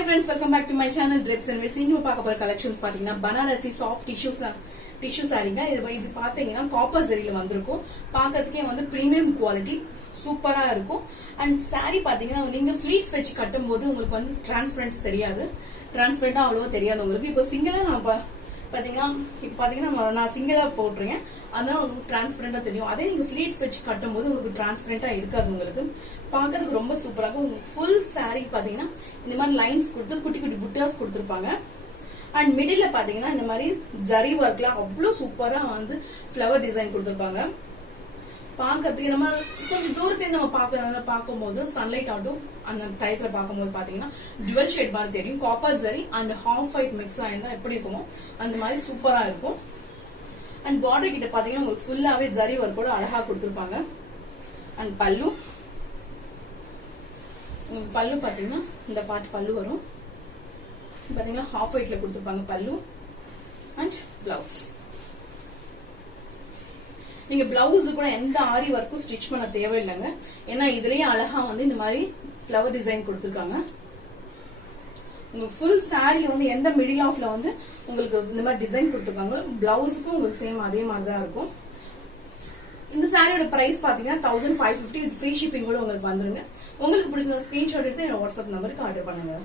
Hi friends, welcome back to my channel Drips and Ways. இன்னும் பார்க்க போற collections பாத்தீங்கன்னா பனாரசி சாஃப்ட் டிஷ்யூ சாரீங்க. இது பாத்தீங்கன்னா காப்பர் ஜரியில வந்திருக்கும். பார்க்கிறதுக்கே வந்து பிரீமியம் குவாலிட்டி சூப்பரா இருக்கும். அண்ட் சாரி பாத்தீங்கன்னா நீங்க ஃபிளீட்ஸ் வச்சு கட்டும்போது உங்களுக்கு வந்து டிரான்ஸ்பரன்ஸ் தெரியாது. டிரான்ஸ்பரண்டா அவ்வளவா தெரியாது உங்களுக்கு. இப்போ சிங்கிளா நான் பாத்தீங்கன்னா நான் சிங்கிளா போட்டுருக்கேன், அதனால உங்களுக்கு டிரான்ஸ்பரண்டா தெரியும். அதே நீங்க ஃபிளீட்ஸ் வச்சு கட்டும் போது உங்களுக்கு டிரான்ஸ்பரண்டா இருக்காது. உங்களுக்கு பாக்கிறதுக்கு ரொம்ப சூப்பரா இருக்கும். ஃபுல் சாரி பாத்தீங்கன்னா இந்த மாதிரி லைன்ஸ் கொடுத்து குட்டி குட்டி புட்டாஸ் கொடுத்துருப்பாங்க. அண்ட் மிடில் பாத்தீங்கன்னா இந்த மாதிரி ஜரி ஒர்க்ல அவ்வளவு சூப்பரா வந்து ஃபிளவர் டிசைன் கொடுத்துருப்பாங்க. பாக்கிறதுக்கு நம்ம கொஞ்சம் தூரத்துல நம்ம பார்க்கும்போது சன்லைட் ஆட்டும் அந்த டயத்துல பார்க்கும்போது பாத்தீங்கன்னா டுவெல் ஷேட் மாதிரி தெரியும். Copper zari and half white mix ஆயிருந்தா எப்படி இருக்குமோ அந்த மாதிரி சூப்பரா இருக்கும். அண்ட் பார்டர் கிட்ட பாத்தீங்கன்னா உங்களுக்கு ஃபுல்லாவே ஜரி ஒர்க்கோட அழகா கொடுத்துருப்பாங்க. அண்ட் பல்லு பாத்தீங்கன்னா இந்த பாட்டு பல்லு வரும் பாத்தீங்கன்னா ஹாஃப் ஒயிட்ல கொடுத்துருப்பாங்க பல்லு. அண்ட் பிளவுஸ் நீங்க பிளவுஸ் கூட எந்த ஆரி ஒர்க்கும் ஸ்டிச் பண்ண தேவையில்லைங்க. ஏன்னா இதுலயே அழகா வந்து இந்த மாதிரி ஃபிளவர் டிசைன் கொடுத்துருக்காங்க. உங்களுக்கு ஃபுல் சாரி வந்து எந்த மிடில் ஆஃப்ல வந்து உங்களுக்கு இந்த மாதிரி டிசைன் கொடுத்துருக்காங்க. பிளவுஸுக்கும் உங்களுக்கு சேம் அதே மாதிரி தான் இருக்கும். இந்த சாரியோட பிரைஸ் பாத்தீங்கன்னா 1550 வித் ஃப்ரீ ஷிப்பிங் கூட உங்களுக்கு வந்துருங்க. உங்களுக்கு பிடிச்ச ஸ்கிரீன்ஷாட் எடுத்து என்னோட வாட்ஸ்அப் நம்பருக்கு ஆர்டர் பண்ணுங்க.